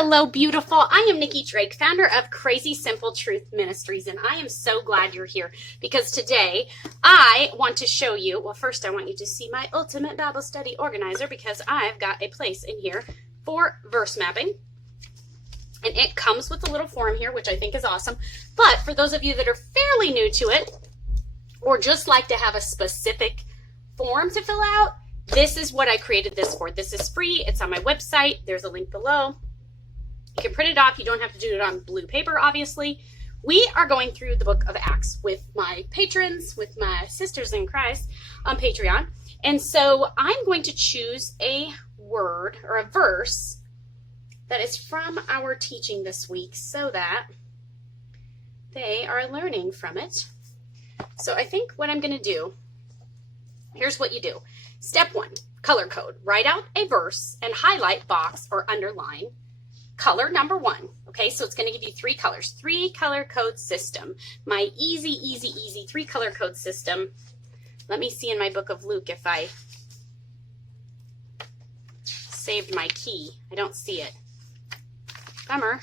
Hello, beautiful. I am Nikki Drake, founder of Crazy Simple Truth Ministries, and I am so glad you're here because today I want to show you, well, first I want you to see my ultimate Bible study organizer because I've got a place in here for verse mapping, and it comes with a little form here, which I think is awesome. But for those of you that are fairly new to it or just like to have a specific form to fill out, this is what I created this for. This is free. It's on my website. There's a link below. You can print it off. You don't have to do it on blue paper, obviously. We are going through the book of Acts with my patrons, with my sisters in Christ on Patreon. And so I'm going to choose a word or a verse that is from our teaching this week so that they are learning from it. So I think what I'm going to do, here's what you do. Step 1, color code. Write out a verse and highlight, box, or underline color number 1. Okay, so it's going to give you 3 colors. 3 color code system. My easy 3 color code system. Let me see in my book of Luke if I saved my key. I don't see it. Bummer.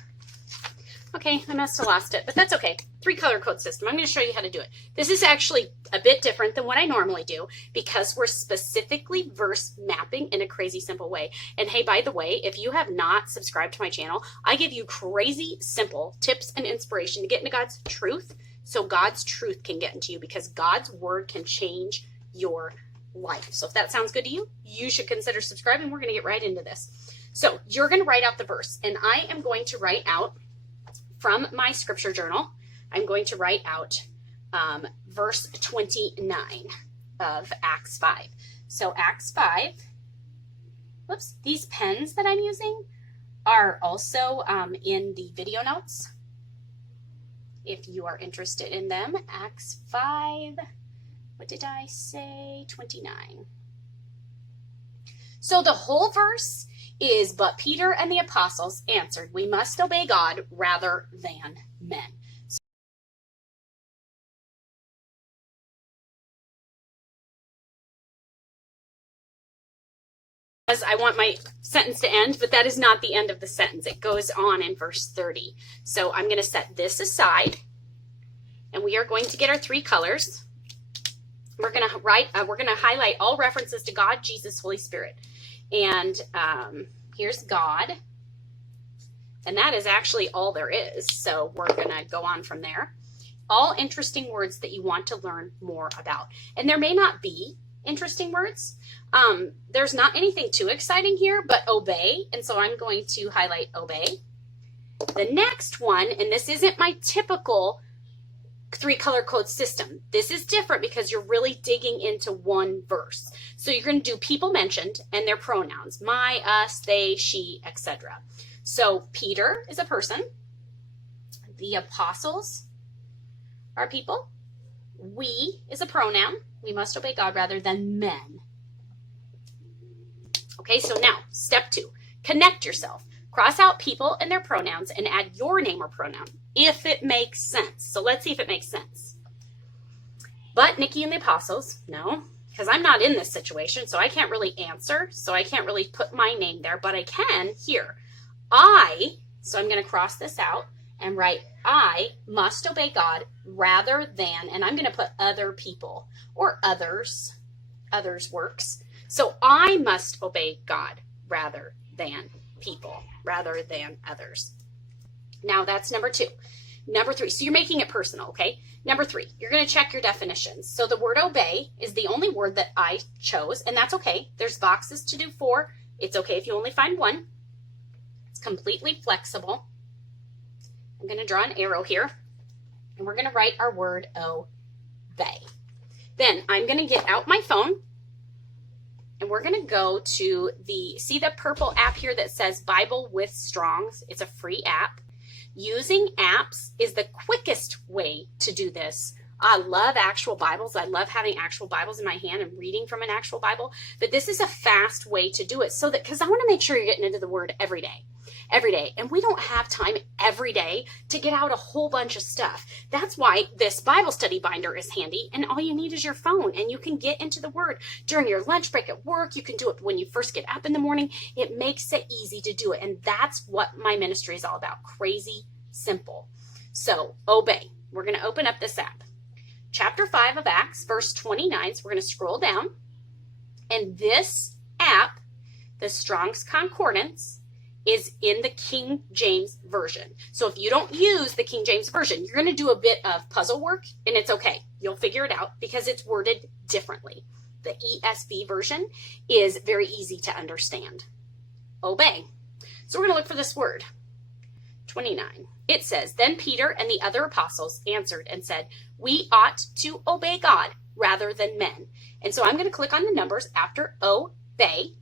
Okay, I must have lost it, but that's okay. 3 color code system. I'm going to show you how to do it. This is actually a bit different than what I normally do because we're specifically verse mapping in a crazy simple way. And hey, by the way, if you have not subscribed to my channel, I give you crazy simple tips and inspiration to get into God's truth so God's truth can get into you because God's word can change your life. So if that sounds good to you, you should consider subscribing. We're going to get right into this. So you're going to write out the verse, and I am going to write out from my scripture journal. I'm going to write out verse 29 of Acts 5. So Acts 5, whoops, these pens that I'm using are also in the video notes if you are interested in them. Acts 5, what did I say? 29. So the whole verse is, but Peter and the apostles answered, we must obey God rather than men. As I want my sentence to end, but that is not the end of the sentence. It goes on in verse 30. So I'm going to set this aside, and we are going to get our 3 colors. We're going to write. We're going to highlight all references to God, Jesus, Holy Spirit, and here's God, and that is actually all there is. So we're going to go on from there. All interesting words that you want to learn more about, and there may not be interesting words. There's not anything too exciting here, but obey. And so I'm going to highlight obey. The next one, and this isn't my typical 3 color code system. This is different because you're really digging into one verse. So you're going to do people mentioned and their pronouns, my, us, they, she, etc. So Peter is a person. The apostles are people. We is a pronoun. We must obey God rather than men. Okay, so now, step 2, connect yourself. Cross out people and their pronouns and add your name or pronoun, if it makes sense. So let's see if it makes sense. But Nikki and the apostles, no, because I'm not in this situation, so I can't really answer, so I can't really put my name there, but I can here. So I'm going to cross this out and write, I must obey God rather than, and I'm going to put other people or others works. So I must obey God rather than people, rather than others. Now that's number 2. Number 3, so you're making it personal, okay? Number 3, you're going to check your definitions. So the word obey is the only word that I chose, and that's okay. There's boxes to do 4. It's okay if you only find 1. It's completely flexible. I'm going to draw an arrow here, and we're going to write our word obey. Then I'm going to get out my phone, and we're going to go to see the purple app here that says Bible with Strongs. It's a free app. Using apps is the quickest way to do this. I love actual Bibles. I love having actual Bibles in my hand and reading from an actual Bible, but this is a fast way to do it so that, because I want to make sure you're getting into the word every day. every day. And we don't have time every day to get out a whole bunch of stuff. That's why this Bible study binder is handy, and all you need is your phone, and you can get into the Word during your lunch break at work. You can do it when you first get up in the morning. It makes it easy to do it, and that's what my ministry is all about. Crazy simple. So obey. We're going to open up this app. Chapter 5 of Acts, verse 29. So we're going to scroll down, and this app, the Strong's Concordance, is in the King James Version. So if you don't use the King James Version, you're going to do a bit of puzzle work, and it's okay. You'll figure it out because it's worded differently. The ESV version is very easy to understand. Obey. So we're going to look for this word. 29. It says, "Then Peter and the other apostles answered and said, 'We ought to obey God rather than men.'" And so I'm going to click on the numbers after obey.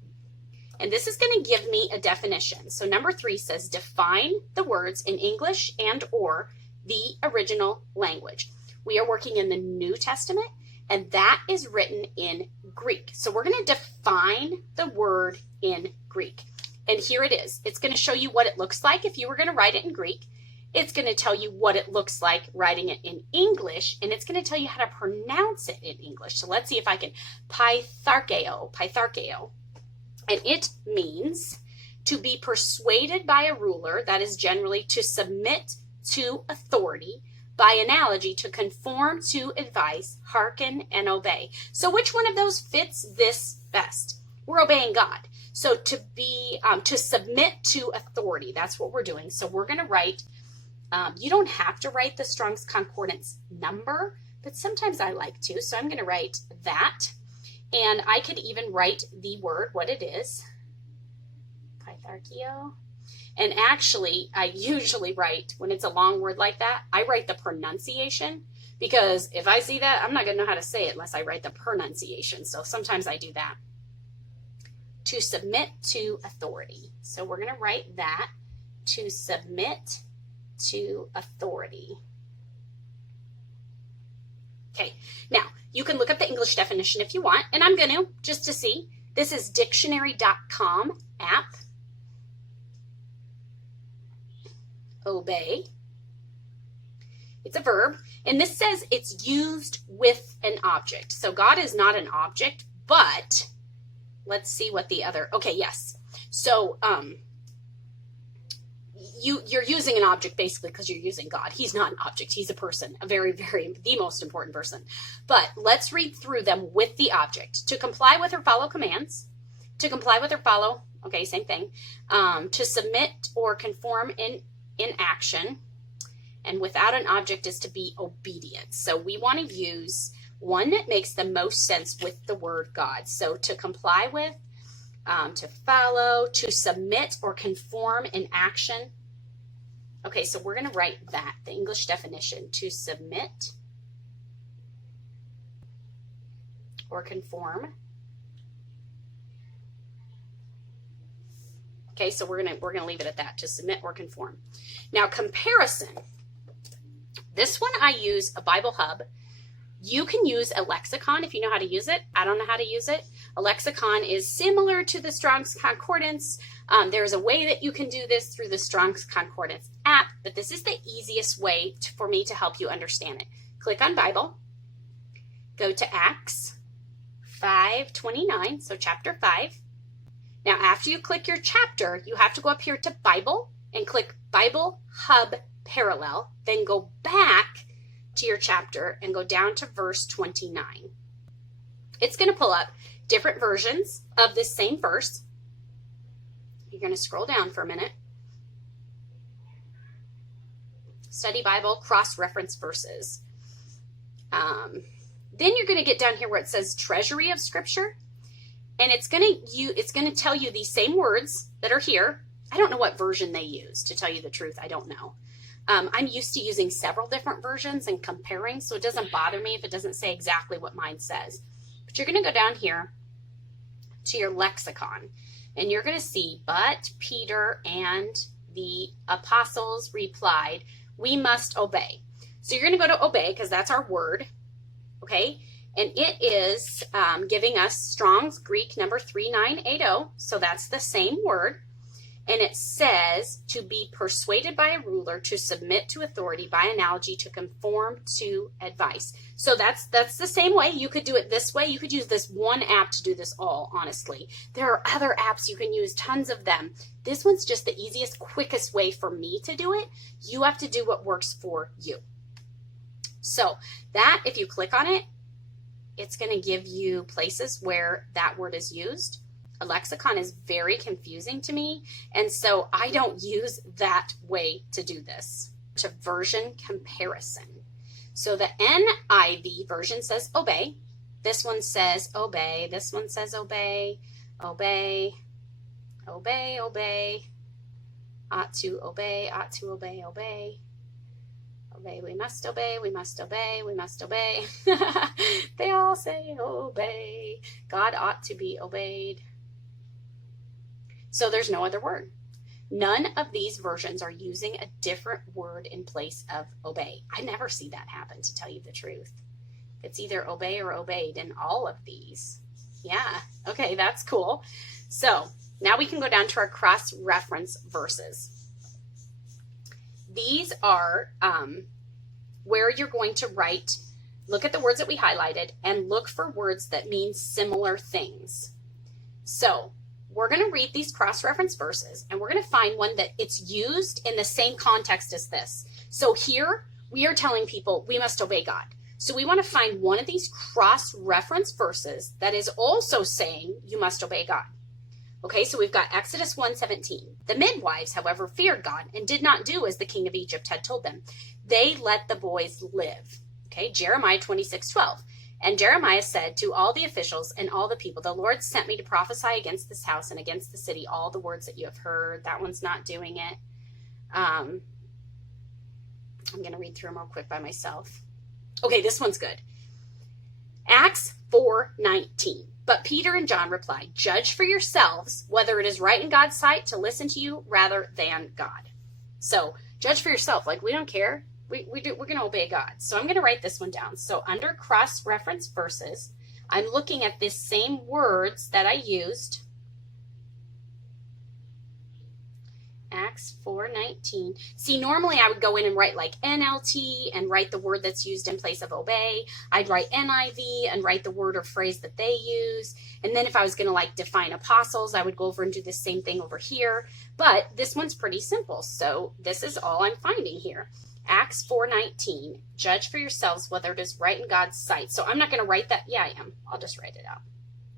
And this is going to give me a definition. So number 3 says, define the words in English and or the original language. We are working in the New Testament, and that is written in Greek. So we're going to define the word in Greek. And here it is. It's going to show you what it looks like if you were going to write it in Greek. It's going to tell you what it looks like writing it in English, and it's going to tell you how to pronounce it in English. So let's see if I can. Pytharkeo. And it means to be persuaded by a ruler, that is generally to submit to authority, by analogy, to conform to advice, hearken, and obey. So which one of those fits this best? We're obeying God. So to be, to submit to authority, that's what we're doing. So we're going to write, you don't have to write the Strong's Concordance number, but sometimes I like to. So I'm going to write that. And I could even write the word, what it is, Pytharkeo. And actually, I usually write, when it's a long word like that, I write the pronunciation, because if I see that, I'm not going to know how to say it unless I write the pronunciation. So sometimes I do that. To submit to authority. So we're going to write that, to submit to authority. Okay, now you can look up the English definition if you want, and I'm going to, just to see. This is dictionary.com app. Obey. It's a verb, and this says it's used with an object. So God is not an object, but let's see what the other, okay, yes. So you're using an object basically because you're using God. He's not an object. He's a person, a very, very, the most important person. But let's read through them with the object. To comply with or follow commands. To comply with or follow, okay, same thing. To submit or conform in action. And without an object is to be obedient. So we want to use one that makes the most sense with the word God. So to comply with, to follow, to submit or conform in action. Okay, so we're going to write that, the English definition, to submit or conform. Okay, so we're gonna leave it at that, to submit or conform. Now, comparison. This one I use a Bible Hub. You can use a lexicon if you know how to use it. I don't know how to use it. A lexicon is similar to the Strong's Concordance. There's a way that you can do this through the Strong's Concordance app, but this is the easiest way for me to help you understand it. Click on Bible. Go to Acts 5:29, so chapter 5. Now, after you click your chapter, you have to go up here to Bible and click Bible Hub Parallel, then go back to your chapter and go down to verse 29. It's going to pull up different versions of this same verse. You're going to scroll down for a minute. Study Bible, cross-reference verses. Then you're going to get down here where it says Treasury of Scripture, and it's going to tell you these same words that are here. I don't know what version they use, to tell you the truth. I don't know. I'm used to using several different versions and comparing, so it doesn't bother me if it doesn't say exactly what mine says. But you're going to go down here to your lexicon, and you're going to see, but Peter and the apostles replied, we must obey. So you're going to go to obey because that's our word, okay? And it is giving us Strong's Greek number 3980, so that's the same word. And it says to be persuaded by a ruler, to submit to authority, by analogy, to conform to advice. So that's the same way. You could do it this way. You could use this one app to do this all, honestly. There are other apps you can use, tons of them. This one's just the easiest, quickest way for me to do it. You have to do what works for you. So that, if you click on it, it's going to give you places where that word is used. A lexicon is very confusing to me, and so I don't use that way to do this. To version comparison. So the NIV version says obey. This one says obey. This one says obey, obey, obey, obey. Ought to obey, ought to obey, obey. Obey, we must obey, we must obey, we must obey. They all say obey. God ought to be obeyed. So there's no other word. None of these versions are using a different word in place of obey. I never see that happen, to tell you the truth. It's either obey or obeyed in all of these. Yeah, okay, that's cool. So now we can go down to our cross-reference verses. These are where you're going to write, look at the words that we highlighted and look for words that mean similar things. So we're going to read these cross-reference verses, and we're going to find one that it's used in the same context as this. So here we are telling people we must obey God. So we want to find one of these cross-reference verses that is also saying you must obey God. Okay, so we've got Exodus 1:17. The midwives, however, feared God and did not do as the king of Egypt had told them. They let the boys live. Okay, Jeremiah 26:12. And Jeremiah said to all the officials and all the people, the Lord sent me to prophesy against this house and against the city, all the words that you have heard. That one's not doing it. I'm going to read through them real quick by myself. Okay, this one's good. Acts 4:19. But Peter and John replied, judge for yourselves whether it is right in God's sight to listen to you rather than God. So judge for yourself. Like, we don't care. We're going to obey God. So I'm going to write this one down. So under cross-reference verses, I'm looking at this same words that I used. Acts 4:19. See, normally I would go in and write like NLT and write the word that's used in place of obey. I'd write NIV and write the word or phrase that they use. And then if I was going to like define apostles, I would go over and do the same thing over here. But this one's pretty simple. So this is all I'm finding here. Acts 4:19. Judge for yourselves whether it is right in God's sight. So I'm not going to write that. Yeah, I am. I'll just write it out.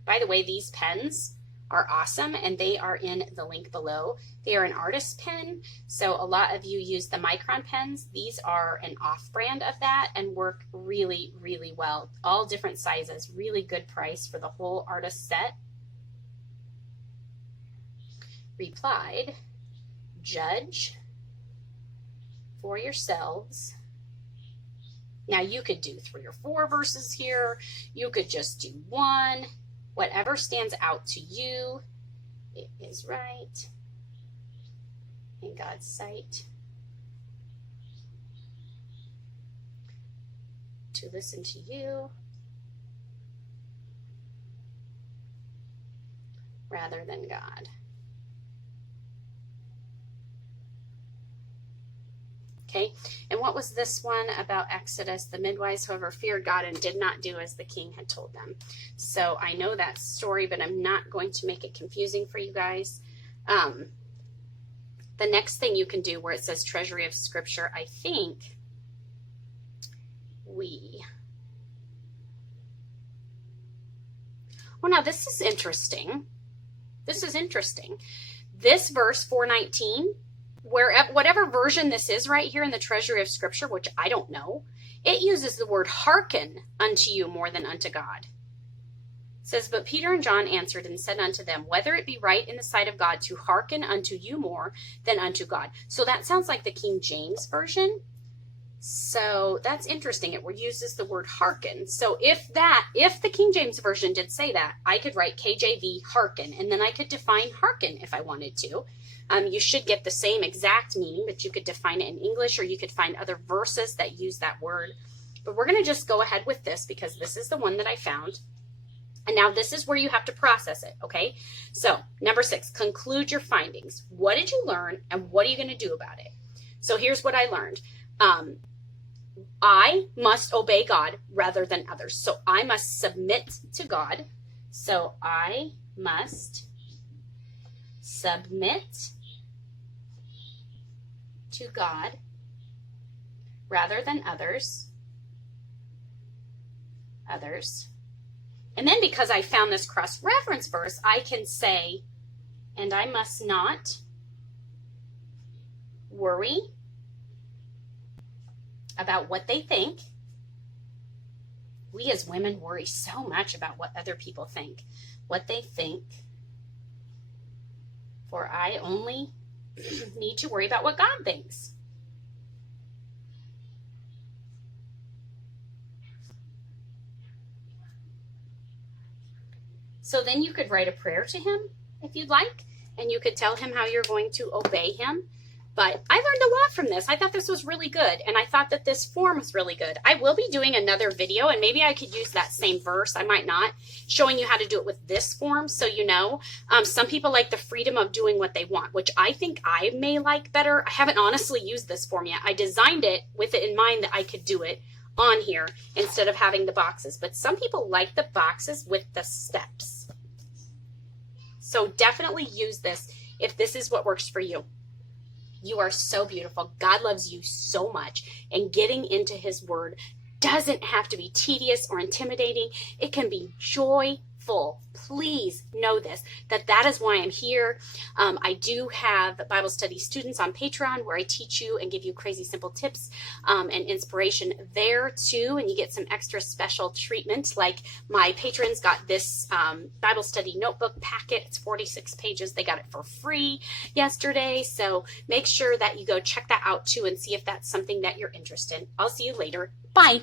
By the way, these pens are awesome, and they are in the link below. They are an artist pen, so a lot of you use the Micron pens. These are an off-brand of that and work really, really well. All different sizes, really good price for the whole artist set. Replied, judge for yourselves. Now you could do 3 or 4 verses here. You could just do 1. Whatever stands out to you, it is right in God's sight to listen to you rather than God. Okay, and what was this one about Exodus? The midwives, however, feared God and did not do as the king had told them. So I know that story, but I'm not going to make it confusing for you guys. The next thing you can do where it says treasury of scripture, I think well, now this is interesting. This is interesting. This verse 4:19, whatever version this is right here in the treasury of scripture, which I don't know, it uses the word hearken unto you more than unto God. It says, but Peter and John answered and said unto them, whether it be right in the sight of God to hearken unto you more than unto God. So that sounds like the King James Version. So that's interesting. It uses the word hearken. So if the King James Version did say that, I could write KJV hearken, and then I could define hearken if I wanted to. You should get the same exact meaning, but you could define it in English, or you could find other verses that use that word. But we're going to just go ahead with this because this is the one that I found. And now this is where you have to process it, okay? So number 6, conclude your findings. What did you learn and what are you going to do about it? So here's what I learned. I must obey God rather than others. So I must submit to God. So I must submit to God rather than others. And then because I found this cross-reference verse, I can say, and I must not worry about what they think. We as women worry so much about what other people think, what they think. For I only need to worry about what God thinks. So then you could write a prayer to him if you'd like, and you could tell him how you're going to obey him. But I learned a lot from this. I thought this was really good, and I thought that this form was really good. I will be doing another video, and maybe I could use that same verse. I might not, showing you how to do it with this form, so you know. Some people like the freedom of doing what they want, which I think I may like better. I haven't honestly used this form yet. I designed it with it in mind that I could do it on here instead of having the boxes. But some people like the boxes with the steps. So definitely use this if this is what works for you. You are so beautiful. God loves you so much. And getting into his word doesn't have to be tedious or intimidating. It can be joyful. Please know this, that is why I'm here. I do have Bible study students on Patreon where I teach you and give you crazy simple tips and inspiration there too. And you get some extra special treatment. Like my patrons got this Bible study notebook packet. It's 46 pages. They got it for free yesterday. So make sure that you go check that out too and see if that's something that you're interested in. I'll see you later. Bye.